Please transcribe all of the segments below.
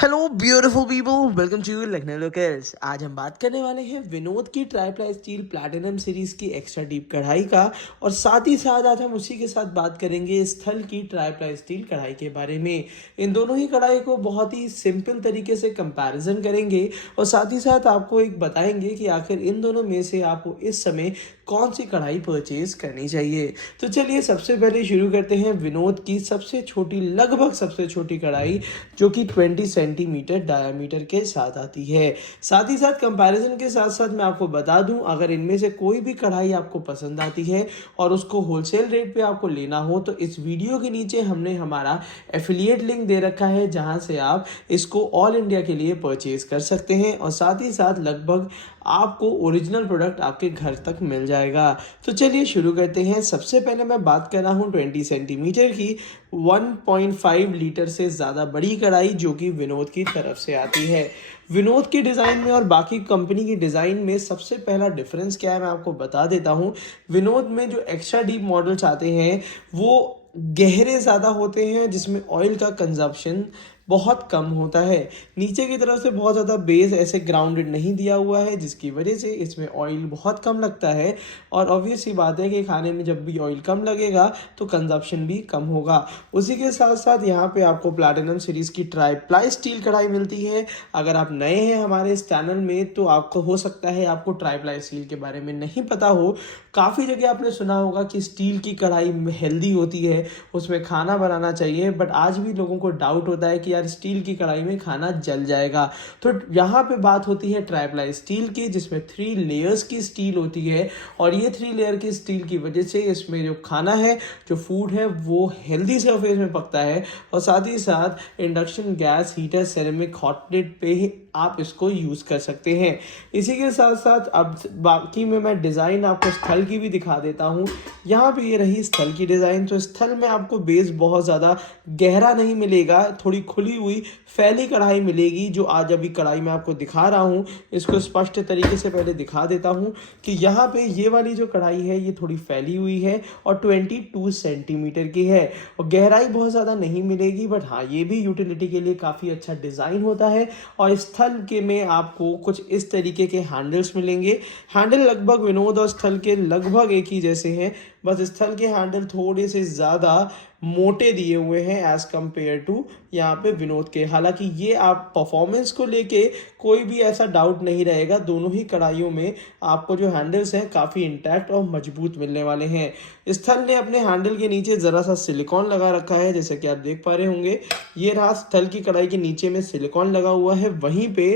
Hello beautiful people, welcome to Lucknow locals. आज हम बात करने वाले हैं विनोद की ट्राईप्लाई स्टील प्लैटिनम सीरीज की एक्स्ट्रा डीप कढ़ाई का, और साथ ही साथ आज हम उसी के साथ बात करेंगे स्थल की ट्राईप्लाई स्टील कढ़ाई के बारे में। इन दोनों ही कढ़ाई को बहुत ही सिंपल तरीके से कंपैरिजन करेंगे और साथ ही साथ आपको एक बताएंगे कि आखिर इन दोनों में से आपको इस समय कौन सी कढ़ाई परचेज करनी चाहिए। तो चलिए सबसे पहले शुरू करते हैं विनोद की सबसे छोटी, लगभग सबसे छोटी कढ़ाई, जो कि 20 सेंटीमीटर डायामीटर के साथ आती है। साथ ही साथ कंपैरिजन के साथ साथ मैं आपको बता दूं, अगर इनमें से कोई भी कढ़ाई आपको पसंद आती है और उसको होलसेल रेट पे आपको लेना हो तो इस वीडियो के नीचे हमने हमारा एफिलिएट लिंक दे रखा है, जहां से आप इसको ऑल इंडिया के लिए परचेज कर सकते हैं और साथ ही साथ लगभग आपको ओरिजिनल प्रोडक्ट आपके घर तक मिल जाएगा। तो चलिए शुरू करते हैं। सबसे पहले मैं बात कर रहा हूँ 20 सेंटीमीटर की 1.5 लीटर से ज़्यादा बड़ी कढ़ाई, जो कि विनोद की तरफ से आती है। विनोद की डिज़ाइन में और बाकी कंपनी की डिज़ाइन में सबसे पहला डिफरेंस क्या है मैं आपको बता देता हूँ। विनोद में जो एक्स्ट्रा डीप मॉडल्स आते हैं वो गहरे ज़्यादा होते हैं, जिसमें ऑयल का कंजप्शन बहुत कम होता है। नीचे की तरफ से बहुत ज़्यादा बेस ऐसे ग्राउंडेड नहीं दिया हुआ है, जिसकी वजह से इसमें ऑयल बहुत कम लगता है। और ऑब्वियस सी बात है कि खाने में जब भी ऑयल कम लगेगा तो कंजप्शन भी कम होगा। उसी के साथ साथ यहाँ पे आपको प्लैटिनम सीरीज़ की ट्राईप्लाई स्टील कढ़ाई मिलती है। अगर आप नए हैं हमारे इस चैनल में तो आपको हो सकता है आपको ट्राईप्लाई स्टील के बारे में नहीं पता हो। काफ़ी जगह आपने सुना होगा कि स्टील की कढ़ाई हेल्दी होती है, उसमें खाना बनाना चाहिए, बट आज भी लोगों को डाउट होता है कि यार स्टील की कढ़ाई में खाना जल जाएगा। तो यहाँ पे बात होती है ट्राईप्लाई स्टील की, जिसमें 3 लेयर्स की स्टील होती है और ये 3 लेयर की स्टील की वजह से इसमें जो खाना है, जो फूड है, वो हेल्दी सरफेस में पकता है और साथ ही साथ induction gas heater ceramic hot plate पे ही आप इसको यूज़ कर सकते हैं। इसी के साथ साथ अब बाकी में मैं डिज़ाइन आपको स्थल की भी दिखा देता हूँ। यहाँ पे ये रही स्थल की डिज़ाइन। तो स्थल में आपको बेस बहुत ज़्यादा गहरा नहीं मिलेगा, थोड़ी खुली हुई फैली कढ़ाई मिलेगी। जो आज अभी कढ़ाई मैं आपको दिखा रहा हूँ, इसको स्पष्ट तरीके से पहले दिखा देता हूँ कि यहाँ पे ये वाली जो कढ़ाई है ये थोड़ी फैली हुई है और 22 सेंटीमीटर की है और गहराई बहुत ज़्यादा नहीं मिलेगी, बट हाँ ये भी यूटिलिटी के लिए काफ़ी अच्छा डिज़ाइन होता है। और स्थल के में आपको कुछ इस तरीके के हैंडल्स मिलेंगे। हैंडल लगभग विनोद और स्थल के लगभग एक ही जैसे हैं, बस स्थल के हैंडल थोड़े से ज़्यादा मोटे दिए हुए हैं एज कंपेयर टू यहाँ पे विनोद के। हालांकि ये आप परफॉर्मेंस को लेके कोई भी ऐसा डाउट नहीं रहेगा, दोनों ही कढ़ाइयों में आपको जो हैंडल्स हैं काफ़ी इंटैक्ट और मजबूत मिलने वाले हैं। स्थल ने अपने हैंडल के नीचे ज़रा सा सिलिकॉन लगा रखा है, जैसे कि आप देख पा रहे होंगे। ये रहा स्थल की कढ़ाई के नीचे में सिलिकॉन लगा हुआ है। वहीं पे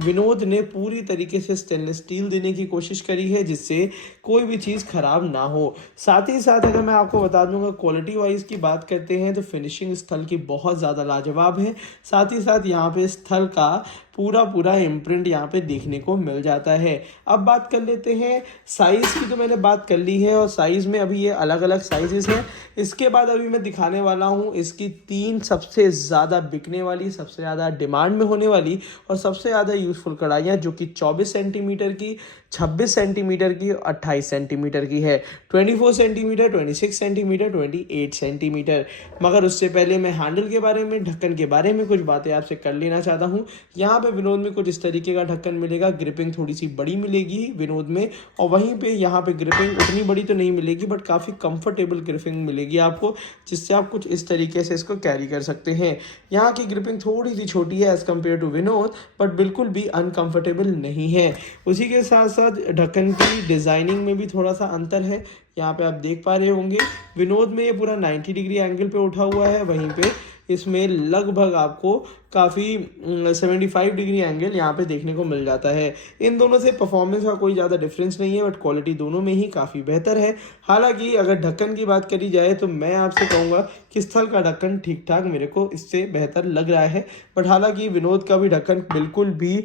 विनोद ने पूरी तरीके से स्टेनलेस स्टील देने की कोशिश करी है, जिससे कोई भी चीज़ खराब ना हो। साथ ही साथ अगर मैं आपको बता दूंगा क्वालिटी वाइज की बात करते हैं तो फिनिशिंग स्थल की बहुत ज़्यादा लाजवाब है। साथ ही साथ यहाँ पे स्थल का पूरा इम्प्रिंट यहाँ पे देखने को मिल जाता है। अब बात कर लेते हैं साइज़ की। तो मैंने बात कर ली है और साइज़ में अभी ये अलग अलग साइजेस हैं। इसके बाद अभी मैं दिखाने वाला हूँ इसकी 3 सबसे ज़्यादा बिकने वाली, सबसे ज़्यादा डिमांड में होने वाली और सबसे ज़्यादा यूज़फुल कढ़ाइयाँ, जो कि 24 सेंटीमीटर की, 26 सेंटीमीटर की और 28 सेंटीमीटर की है। 24 सेंटीमीटर, 26 सेंटीमीटर, 28 सेंटीमीटर। मगर उससे पहले मैं हैंडल के बारे में, ढक्कन के बारे में कुछ बातें आपसे कर लेना चाहता हूँ। यहाँ पे विनोद में कुछ इस तरीके का ढक्कन मिलेगा। ग्रिपिंग थोड़ी सी बड़ी मिलेगी विनोद में, और वहीं पे यहाँ पे ग्रिपिंग उतनी बड़ी तो नहीं मिलेगी, बट काफ़ी कंफर्टेबल ग्रिपिंग मिलेगी आपको, जिससे आप कुछ इस तरीके से इसको कैरी कर सकते हैं। यहाँ की ग्रिपिंग थोड़ी सी छोटी है as compare to Vinod, but बिल्कुल भी अनकम्फर्टेबल नहीं है। उसी के साथ साथ ढक्कन की डिज़ाइनिंग में भी थोड़ा सा अंतर है। यहाँ पे आप देख पा रहे होंगे विनोद में ये पूरा 90 डिग्री एंगल पे उठा हुआ है, वहीं पे इसमें लगभग आपको काफ़ी 75 डिग्री एंगल यहाँ पे देखने को मिल जाता है। इन दोनों से परफॉर्मेंस का कोई ज़्यादा डिफरेंस नहीं है, बट क्वालिटी दोनों में ही काफ़ी बेहतर है। हालांकि अगर ढक्कन की बात करी जाए तो मैं आपसे कहूँगा कि स्थल का ढक्कन ठीक ठाक मेरे को इससे बेहतर लग रहा है, बट हालांकि विनोद का भी ढक्कन बिल्कुल भी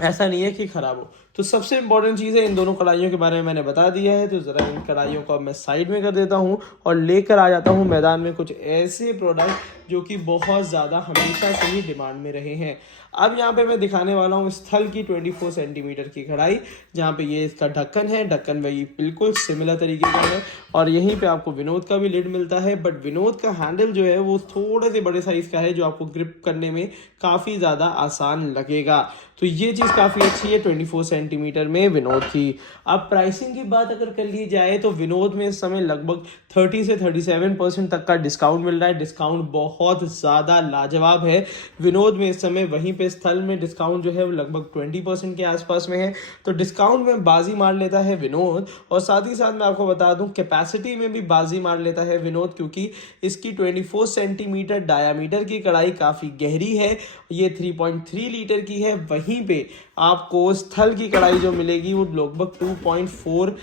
ऐसा नहीं है कि ख़राब हो। तो सबसे इंपॉर्टेंट चीज़ है, इन दोनों कढ़ाइयों के बारे में मैंने बता दिया है। तो ज़रा इन कढ़ाइयों को अब मैं साइड में कर देता हूँ और लेकर आ जाता हूँ मैदान में कुछ ऐसे प्रोडक्ट जो कि बहुत ज़्यादा हमेशा से ही डिमांड में रहे हैं। अब यहाँ पे मैं दिखाने वाला हूँ स्थल की 24 सेंटीमीटर की कढ़ाई, जहाँ पे ये इसका ढक्कन है। ढक्कन वही बिल्कुल सिमिलर तरीके का है और यहीं पे आपको विनोद का भी लिड मिलता है, बट विनोद का हैंडल जो है वो थोड़े से बड़े साइज का है, जो आपको ग्रिप करने में काफ़ी ज़्यादा आसान लगेगा। तो ये चीज़ काफ़ी अच्छी है 24 सेंटीमीटर में विनोद की। अब प्राइसिंग की बात अगर कर ली जाए तो विनोद में इस समय लगभग 30 से 37% तक का डिस्काउंट मिल रहा है। डिस्काउंट बहुत ज़्यादा लाजवाब है विनोद में इस समय। वहीं पे स्थल में डिस्काउंट जो है वो लगभग 20% के आसपास में है। तो डिस्काउंट में बाजी मार लेता है विनोद, और साथ ही साथ मैं आपको बता दूं कैपेसिटी में भी बाजी मार लेता है विनोद, क्योंकि इसकी 24 सेंटीमीटर डायामीटर की कढ़ाई काफ़ी गहरी है। ये 3.3 लीटर की है। वहीं पे आपको स्थल की कढ़ाई जो मिलेगी वो लगभग 2.4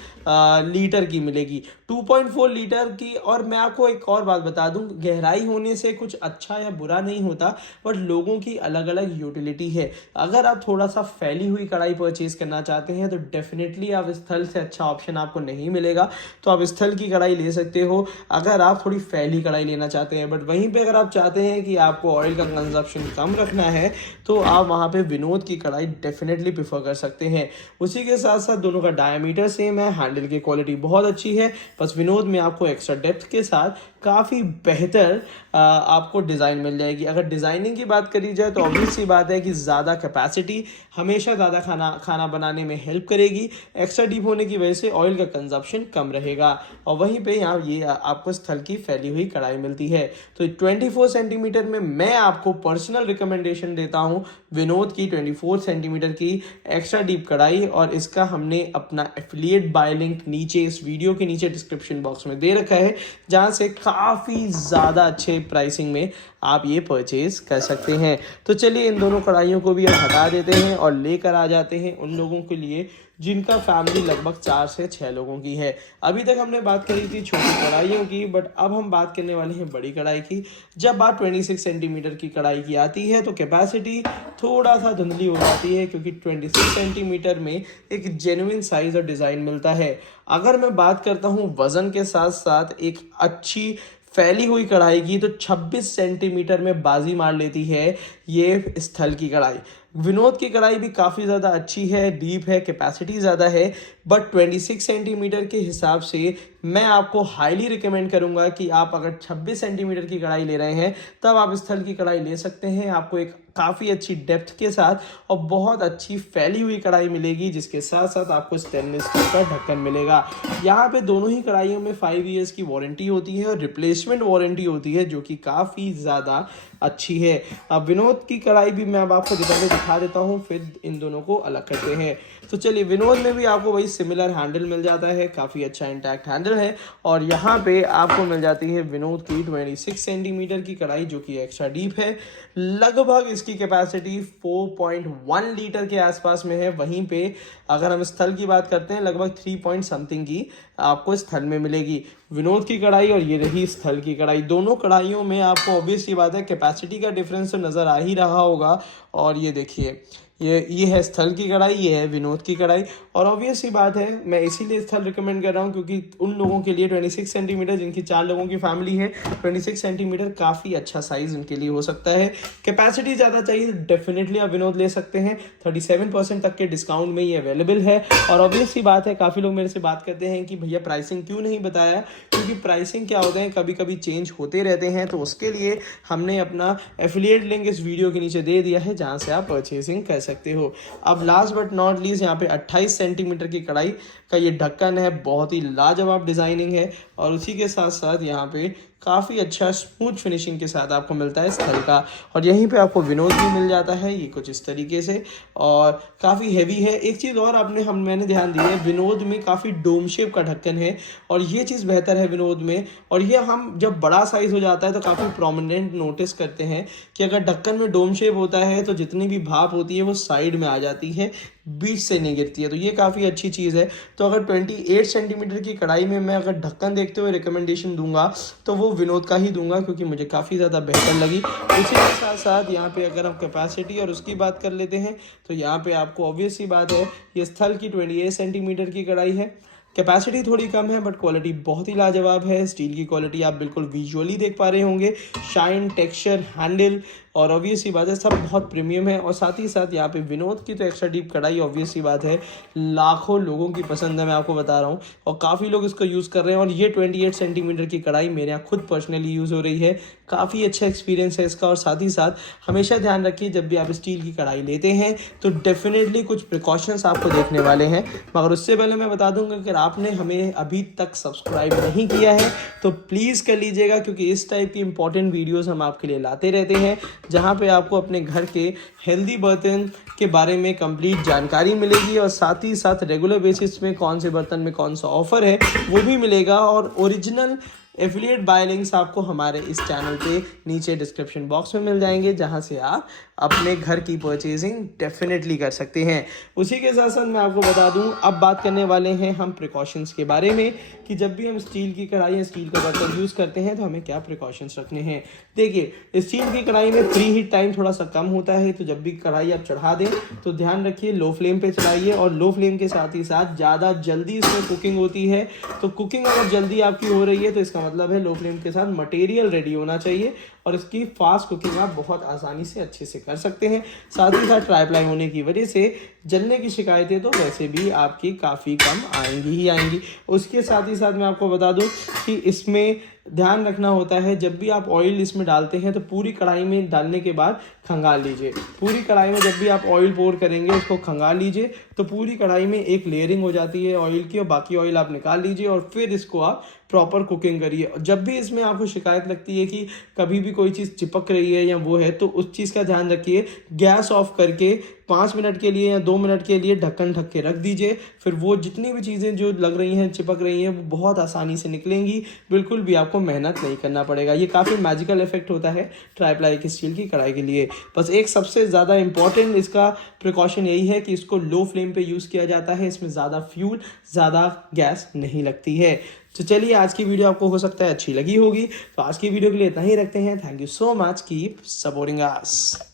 लीटर की मिलेगी, 2.4 लीटर की। और मैं आपको एक और बात बता दूं, गहराई होने से कुछ अच्छा या बुरा नहीं होता, बट लोगों की अलग अलग यूटिलिटी है। अगर आप थोड़ा सा फैली हुई कढ़ाई परचेज करना चाहते हैं तो डेफिनेटली आप स्थल से अच्छा ऑप्शन आपको नहीं मिलेगा, तो आप स्थल की कढ़ाई ले सकते हो अगर आप थोड़ी फैली कढ़ाई लेना चाहते हैं। बट वहीं पे अगर आप चाहते हैं कि आपको ऑयल का कंजप्शन कम रखना है तो आप वहाँ पे विनोद की कढ़ाई डेफिनेटली प्रेफर कर सकते हैं। उसी के साथ साथ दोनों का डायमीटर सेम है, हैंडल की क्वालिटी बहुत अच्छी है। बस विनोद में आपको एक्स्ट्रा डेप्थ के साथ काफ़ी बेहतर आपको डिज़ाइन मिल जाएगी। अगर डिज़ाइनिंग की बात करी जाए तो ऑब्वियस सी बात है कि ज़्यादा कैपेसिटी हमेशा ज़्यादा खाना बनाने में हेल्प करेगी। एक्स्ट्रा डीप होने की वजह से ऑयल का कंजप्शन कम रहेगा। और वहीं पे यहाँ ये आपको स्थल की फैली हुई कढ़ाई मिलती है। तो 24 सेंटीमीटर में मैं आपको पर्सनल रिकमेंडेशन देता हूँ विनोद की 24 सेंटीमीटर की एक्स्ट्रा डीप कढ़ाई, और इसका हमने अपना एफिलिएट बाय लिंक नीचे इस वीडियो के नीचे डिस्क्रिप्शन बॉक्स में दे रखा है, जहाँ से काफ़ी ज़्यादा अच्छे प्राइसिंग में आप ये परचेज कर सकते हैं। तो चलिए इन दोनों कढ़ाइयों को भी हम हटा देते हैं और लेकर आ जाते हैं उन लोगों के लिए जिनका फैमिली लगभग 4 से 6 लोगों की है। अभी तक हमने बात करी थी छोटी कढ़ाइयों की, बट अब हम बात करने वाले हैं बड़ी कढ़ाई की। जब बात 26 सेंटीमीटर की कढ़ाई की आती है तो कैपेसिटी थोड़ा सा धुंधली हो जाती है, क्योंकि 26 सेंटीमीटर में एक जेन्युइन साइज और डिज़ाइन मिलता है। अगर मैं बात करता हूँ वज़न के साथ साथ एक अच्छी फैली हुई कढ़ाई की, तो 26 सेंटीमीटर में बाजी मार लेती है ये स्थल की कढ़ाई। विनोद की कढ़ाई भी काफ़ी ज़्यादा अच्छी है, डीप है, कैपेसिटी ज़्यादा है, बट 26 सेंटीमीटर के हिसाब से मैं आपको हाईली रिकमेंड करूंगा कि आप अगर 26 सेंटीमीटर की कढ़ाई ले रहे हैं तब आप स्थल की कढ़ाई ले सकते हैं। आपको एक काफ़ी अच्छी डेप्थ के साथ और बहुत अच्छी फैली हुई कढ़ाई मिलेगी, जिसके साथ साथ आपको स्टेनलेस स्टील का ढक्कन मिलेगा। यहाँ पे दोनों ही कढ़ाइयों में 5 ईयर्स की वारंटी होती है और रिप्लेसमेंट वारंटी होती है, जो कि काफ़ी ज़्यादा अच्छी है। अब विनोद की कढ़ाई भी मैं अब आपको दिखा देता हूँ, फिर इन दोनों को अलग करते हैं। तो चलिए, विनोद में भी आपको वही सिमिलर हैंडल मिल जाता है, काफ़ी अच्छा इंटैक्ट हैंडल है। और यहाँ पे आपको मिल जाती है विनोद की 26 सेंटीमीटर की कढ़ाई, जो कि एक्स्ट्रा डीप है। लगभग इसकी कैपेसिटी 4.1 लीटर के आसपास में है। वहीं पे अगर हम स्थल की बात करते हैं, लगभग 3 पॉइंट समथिंग की आपको स्थल में मिलेगी विनोद की कढ़ाई, और ये रही स्थल की कढ़ाई। दोनों कढ़ाइयों में आपको ऑब्वियस सी बात है कैपेसिटी का डिफरेंस तो नज़र आ ही रहा होगा। और ये देखिए, ये है स्थल की कढ़ाई, ये है विनोद की कढ़ाई। और ऑब्वियस सी बात है, मैं इसीलिए स्थल रिकमेंड कर रहा हूँ क्योंकि उन लोगों के लिए 26 सेंटीमीटर जिनकी 4 लोगों की फैमिली है, 26 सेंटीमीटर काफ़ी अच्छा साइज़ उनके लिए हो सकता है। कैपेसिटी ज़्यादा चाहिए डेफिनेटली आप विनोद ले सकते हैं, 37% तक के डिस्काउंट में ये अवेलेबल है। और ऑब्वियस सी बात है, काफ़ी लोग मेरे से बात करते हैं कि भैया प्राइसिंग क्यों नहीं बताया, क्योंकि प्राइसिंग क्या होते हैं कभी कभी चेंज होते रहते हैं। तो उसके लिए हमने अपना एफिलिएट लिंक इस वीडियो के नीचे दे दिया है, जहाँ से आप परचेसिंग कर सकते हो। अब लास्ट बट नॉट लीस्ट, यहाँ पे 28 सेंटीमीटर की कढ़ाई का ये ढक्कन है, बहुत ही लाजवाब डिज़ाइनिंग है। और उसी के साथ साथ यहाँ पे काफ़ी अच्छा स्मूथ फिनिशिंग के साथ आपको मिलता है स्थल का। और यहीं पे आपको विनोद भी मिल जाता है, ये कुछ इस तरीके से, और काफ़ी हैवी है। एक चीज़ और मैंने ध्यान दी है, विनोद में काफ़ी डोम शेप का ढक्कन है, और ये चीज़ बेहतर है विनोद में। और ये हम जब बड़ा साइज़ हो जाता है तो काफ़ी प्रोमिनेंट नोटिस करते हैं कि अगर ढक्कन में डोम शेप होता है तो जितनी भी भाप होती है वो साइड में आ जाती है, बीच से नहीं गिरती है, तो ये काफ़ी अच्छी चीज़ है। तो अगर 28 सेंटीमीटर की कढ़ाई में मैं अगर ढक्कन देखते हुए रिकमेंडेशन दूंगा तो वो विनोद का ही दूंगा, क्योंकि मुझे काफ़ी ज़्यादा बेहतर लगी। उसी के साथ साथ यहाँ पे अगर हम कैपेसिटी और उसकी बात कर लेते हैं तो यहाँ पे आपको ऑब्वियस सी बात है, ये स्थल की 28 सेंटीमीटर की कढ़ाई है। कैपेसिटी थोड़ी कम है बट क्वालिटी बहुत ही लाजवाब है। स्टील की क्वालिटी आप बिल्कुल विजुअली देख पा रहे होंगे, शाइन, टेक्सचर, हैंडल और ऑब्वियस सी बात है सब बहुत प्रीमियम है। और साथ ही साथ यहाँ पे विनोद की तो एक्स्ट्रा डीप कढ़ाई ऑब्वियस सी बात है लाखों लोगों की पसंद है, मैं आपको बता रहा हूँ, और काफ़ी लोग इसको यूज़ कर रहे हैं। और ये 28 सेंटीमीटर की कढ़ाई मेरे यहाँ खुद पर्सनली यूज़ हो रही है, काफ़ी अच्छा एक्सपीरियंस है इसका। और साथ ही साथ हमेशा ध्यान रखिए जब भी आप स्टील की कढ़ाई लेते हैं तो डेफिनेटली कुछ प्रिकॉशंस आपको देखने वाले हैं। मगर उससे पहले मैं बता दूंगा कि आपने हमें अभी तक सब्सक्राइब नहीं किया है तो प्लीज़ कर लीजिएगा, क्योंकि इस टाइप की इंपॉर्टेंट वीडियोस हम आपके लिए लाते रहते हैं जहां पे आपको अपने घर के हेल्दी बर्तन के बारे में कंप्लीट जानकारी मिलेगी और साथ ही साथ रेगुलर बेसिस में कौन से बर्तन में कौन सा ऑफर है वो भी मिलेगा। और ओरिजिनल एफिलिएट बाय लिंक्स आपको हमारे इस चैनल पे नीचे डिस्क्रिप्शन बॉक्स में मिल जाएंगे, जहां से आप अपने घर की परचेजिंग डेफिनेटली कर सकते हैं। उसी के साथ साथ मैं आपको बता दूं, अब बात करने वाले हैं हम प्रिकॉशंस के बारे में कि जब भी हम स्टील की कढ़ाई या स्टील का बर्तन यूज़ करते हैं तो हमें क्या प्रिकॉशंस रखने हैं। देखिए, स्टील की कढ़ाई में प्री हीट टाइम थोड़ा सा कम होता है, तो जब भी कढ़ाई आप चढ़ा दें तो ध्यान रखिए लो फ्लेम पे चलाइए। और लो फ्लेम के साथ ही साथ ज़्यादा जल्दी इसमें कुकिंग होती है, तो कुकिंग अगर जल्दी आपकी हो रही है तो इसका मतलब है लो फ्लेम के साथ मटेरियल रेडी होना चाहिए और इसकी फास्ट कुकिंग आप बहुत आसानी से अच्छे से कर सकते हैं। साथ ही साथ ट्राइप्लाई होने की वजह से जलने की शिकायतें तो वैसे भी आपकी काफ़ी कम आएंगी ही आएंगी। उसके साथ ही साथ मैं आपको बता दूं कि इसमें ध्यान रखना होता है जब भी आप ऑयल इसमें डालते हैं तो पूरी कढ़ाई में डालने के बाद खंगाल लीजिए। पूरी कढ़ाई में जब भी आप ऑयल पोर करेंगे उसको खंगाल लीजिए, तो पूरी कढ़ाई में एक लेयरिंग हो जाती है ऑयल की और बाकी ऑयल आप निकाल लीजिए और फिर इसको आप प्रॉपर कुकिंग करिए। जब भी इसमें आपको शिकायत लगती है कि कभी भी कोई चीज़ चिपक रही है या वो है, तो उस चीज़ का ध्यान रखिए, गैस ऑफ करके 5 मिनट के लिए या 2 मिनट के लिए ढक्कन ढक के रख दीजिए। फिर वो जितनी भी चीज़ें जो लग रही हैं चिपक रही हैं वो बहुत आसानी से निकलेंगी, बिल्कुल भी आपको मेहनत नहीं करना पड़ेगा। ये काफ़ी मैजिकल इफेक्ट होता है ट्राइप्लाई की स्टील की कढ़ाई के लिए। बस एक सबसे ज़्यादा इंपॉर्टेंट इसका प्रिकॉशन यही है कि इसको लो फ्लेम पे यूज़ किया जाता है, इसमें ज़्यादा फ्यूल, ज़्यादा गैस नहीं लगती है। तो चलिए, आज की वीडियो आपको हो सकता है अच्छी लगी होगी, तो आज की वीडियो के लिए इतना ही रखते हैं। Thank you so much, keep supporting us.